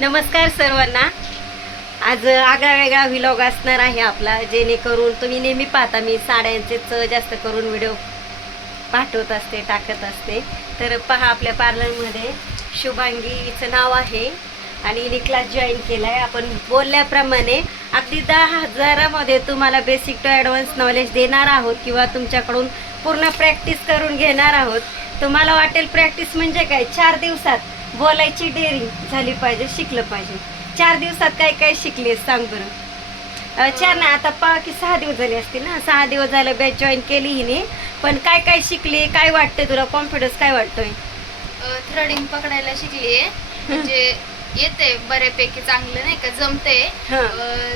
नमस्कार सर्वांना. आज आगळा वेगळा व्हिलॉग असणार आहे आपला जेणेकरून तुम्ही नेहमी पाहता मी साड्यांचेच जास्त करून व्हिडिओ पाठवत असते टाकत असते. तर पहा आपल्या पार्लरमध्ये शुभांगीचं नाव आहे आणि हिने क्लास जॉईन केला आहे आपण बोलल्याप्रमाणे अगदी दहा हजारामध्ये तुम्हाला बेसिक टू ॲडव्हान्स नॉलेज देणार आहोत किंवा तुमच्याकडून पूर्ण प्रॅक्टिस करून घेणार आहोत. तुम्हाला वाटेल प्रॅक्टिस म्हणजे काय? चार दिवसात बोलायची डेअरिंग झाली पाहिजे शिकलं पाहिजे. चार दिवसात काय काय शिकले सांग बरं. चार नाही आता पा की सहा दिवस झाले असतील ना. सहा दिवस झालं बॅच जॉईन केली हिने. पण काय काय शिकली काय वाटतंय तुला? कॉन्फिडन्स काय वाटतोय? थ्रेडिंग पकडायला शिकली म्हणजे येते बऱ्यापैकी चांगलं नाही का? जमते हं.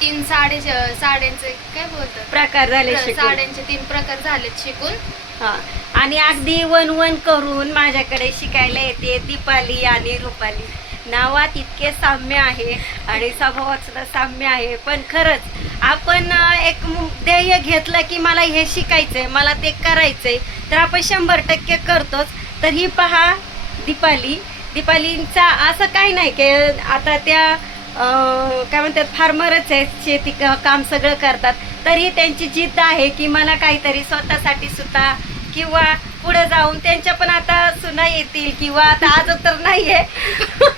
तीन साडे साड्यांचे काय बोलतात? प्रकार झाले. साड्यांचे तीन प्रकार झालेत शिकून. हां. आणि अगदी वन वन करून माझ्याकडे शिकायला येते दीपाली आणि रुपाली. नावात इतके साम्य आहे आणि स्वभावात सुद्धा साम्य आहे. पण खरंच आपण एक ध्येय घेतलं की मला हे शिकायचंय मला ते करायचंय तर आपण शंभर टक्के करतोच. तर ही पहा दीपाली दीपालींचा असं काही नाही की आता त्या काय म्हणतात फार्मरच आहेत शेती क- काम सगळं करतात. तरी त्यांची जिद्द आहे की मला काहीतरी स्वतःसाठी सुद्धा किंवा पुढे जाऊन त्यांच्या पण आता सुना येतील किंवा आता आज तर नाहीये.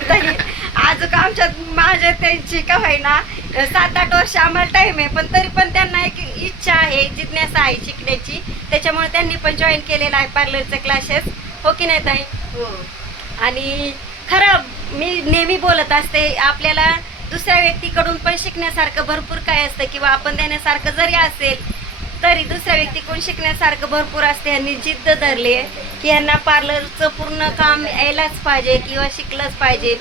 तरी अजून आमच्यात माझ्या त्यांची का होईना सात आठ वर्ष आम्हाला टाइम आहे पण तरी पण त्यांना एक इच्छा आहे जिज्ञासा आहे शिकण्याची. त्याच्यामुळे त्यांनी पण जॉईन केलेलं आहे पार्लरचे क्लासेस हो की नाही ताई? हो. आणि खरं मी नेहमी बोलत असते आपल्याला दुसऱ्या व्यक्तीकडून पण शिकण्यासारखं भरपूर काय असतं किंवा आपण देण्यासारखं जरी असेल तरी दुसऱ्या व्यक्तीकडून शिकण्यासारखं भरपूर असते यांनी जिद्द धरली आहे की यांना पार्लरचं पूर्ण काम यायलाच पाहिजे किंवा शिकलंच पाहिजे.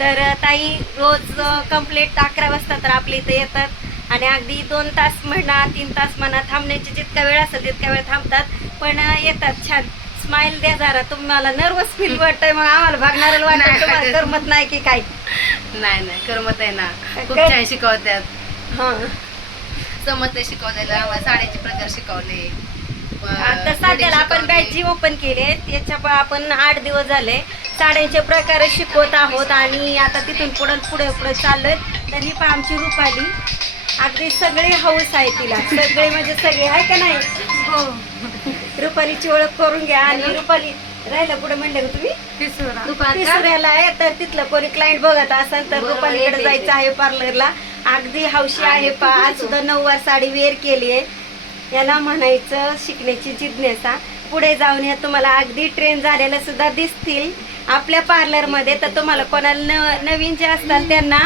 तर ताई रोज कंप्लीट अकरा वाजता तर आपल्या इथं येतात आणि अगदी दोन तास म्हणा तीन तास म्हणा थांबण्याची जितका वेळ असेल तितका वेळ थांबतात. पण येतात छान. स्माइल द्या जरा. तुम्हाला नर्वस फील वाटतंय मग आम्हाला भागणाऱ्याला वाटत. तुम्हाला करमत नाही की काय. नाही नाही. करमत आहे ना. खूप? छान शिकवतात. हा. समजते शिकवलेलं आम्हाला साड्याचे प्रकार शिकवले. आता सध्याला आपण. बॅच जी ओपन केली. त्याच्या आपण आठ दिवस झाले. साड्यांचे प्रकार शिकवत आहोत आणि आता तिथून पुढे पुढे पुढे चाललोय. तर ही पण आमची रुपाली अगदी सगळे हाऊस आहे तिला. सगळे म्हणजे सगळे आहे का नाही? हो. रुपालीची ओळख करून घ्या आणि रुपाली राहिलं पुढे म्हणले का तुम्ही? तिसऱ्याला आहे. तर तिथलं कोणी क्लायंट बघत असेल तर रुपालीकडे जायचं. आहे पार्लरला अगदी हौशी आहे पा. आज सुद्धा नऊवार साडी वेअर केली आहे. याला म्हणायचं शिकण्याची जिज्ञासा. पुढे जाऊन या तुम्हाला अगदी ट्रेन झालेल्या सुद्धा दिसतील. आपल्या पार्लरमध्ये तर तुम्हाला कोणाला न नवीन जे असतात त्यांना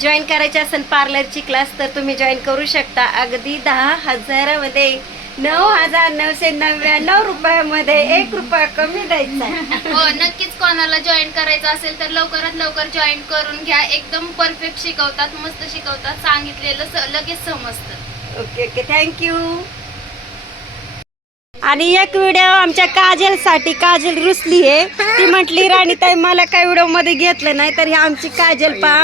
जॉईन करायचे असेल पार्लरची क्लास तर तुम्ही जॉईन करू शकता. अगदी दहा हजारामध्ये नऊ हजार नऊशे नव्याण्णव रुपयामध्ये एक रुपया कमी द्यायचा आहे. हो नक्कीच कोणाला जॉईन करायचं असेल तर लवकरात लवकर जॉईन करून घ्या. एकदम परफेक्ट शिकवतात मस्त शिकवतात सांगितलेलं स- लगेच समजतं. Okay okay. थँक्यू आणि एक व्हिडिओ आमच्या काजलसाठी काजल रुसली आहे. ती म्हटली राणीताई मला काय व्हिडिओमध्ये घेतलं नाही तर ही आमची काजल पा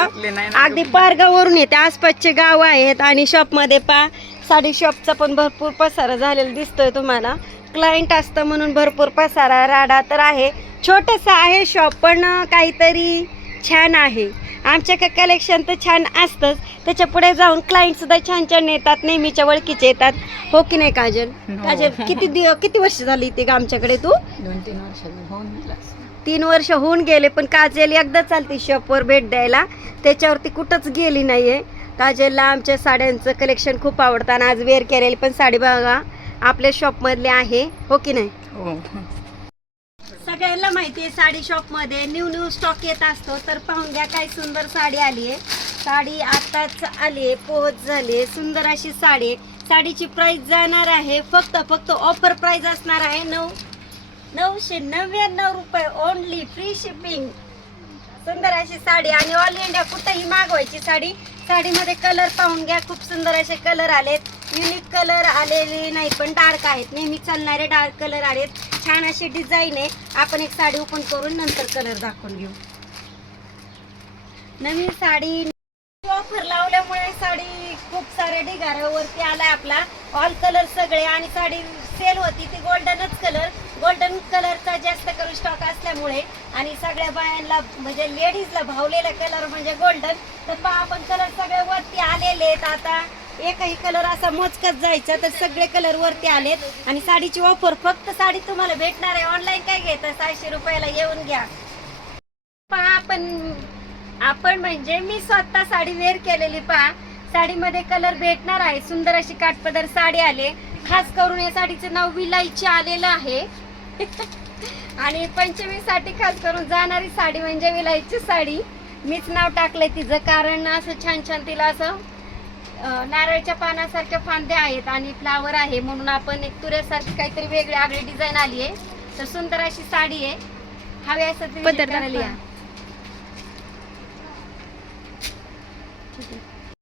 अगदी पारगावरून येते. आसपासचे गाव आहेत आणि शॉपमध्ये पा साडी शॉपचा पण भरपूर पसारा झालेला दिसतोय तुम्हाला. क्लायंट असतं म्हणून भरपूर पसारा राडा तर आहे. छोटंसं आहे शॉप पण काहीतरी छान आहे. आमच्या का कलेक्शन तर छान असतंच. त्याच्या पुढे जाऊन क्लायंट सुद्धा छान छान येतात नेहमीच्या ओळखीचे येतात. हो की नाही काजल? काजल किती दिव किती वर्ष झाली का आमच्याकडे तू? दोन तीन वर्ष होऊन. तीन वर्ष होऊन गेले पण काजल एकदा चालते शॉपवर भेट द्यायला. त्याच्यावरती कुठंच गेली नाहीये. काजलला आमच्या साड्यांचं कलेक्शन खूप आवडतं आणि आज वेअर केलेली पण साडी बघा आपल्या शॉपमधले आहे हो की नाही? हो. सगळ्यांना माहिती आहे साडी शॉपमध्ये न्यू न्यू स्टॉक येत असतो तर पाहून घ्या काय सुंदर साडी आली आहे. साडी आताच आली आहे पोहोच झाली आहे सुंदर अशी साडी आहे. साडीची प्राइस जाणार आहे फक्त फक्त ऑफर प्राइस असणार आहे नऊ नऊशे नव्याण्णव रुपये ओनली फ्री शिपिंग सुंदर अशी साडी आणि ऑल इंडिया कुठेही मागवायची साडी साडीमध्ये कलर पाहून घ्या. खूप सुंदर असे कलर आलेत. युनिक कलर आलेले नाही पण डार्क आहेत. नेहमी चालणारे डार्क कलर आलेत. छान अशी डिझाईन आहे. आपण एक साडी ओपन करून नंतर कलर दाखवून घेऊ. नवीन साडी ऑफर लावल्यामुळे साडी खूप सारे ढिगाऱ्यावरती आलाय आपला. ऑल कलर सगळे आणि साडी सेल होती ती गोल्डनच कलर गोल्डन कलरचा जास्त करून स्टॉक असल्यामुळे आणि सगळ्या बायांना म्हणजे लेडीजला भावलेला कलर म्हणजे गोल्डन तर पहा आपण कलर सगळे वरती आलेले आहेत. आता एकही कलर असा मोजकच जायचा तर सगळे कलर वरती आलेत. आणि साडीची ऑफर फक्त साडी तुम्हाला भेटणार आहे. ऑनलाईन काय घेतं? सहाशे रुपयाला येऊन घ्या. पहा आपण आपण म्हणजे मी स्वतः साडी वेअर केलेली पहा. साडीमध्ये कलर भेटणार आहे. सुंदर अशी काठपदर साडी आले. खास करून या साडीचं नाव विलाईची आलेलं आहे आणि पंचमीसाठी खास करून जाणारी साडी म्हणजे विलाईची साडी मीच नाव टाकलंय तिचं कारण असं छान छान तिला असं नारळच्या पानासारख्या फांद्या आहेत आणि फ्लावर आहे म्हणून आपण एक तुऱ्यासारखी काहीतरी वेगळी आगळी डिझाईन आली आहे तर सुंदर अशी साडी आहे हवी असं. या. ठीक आहे.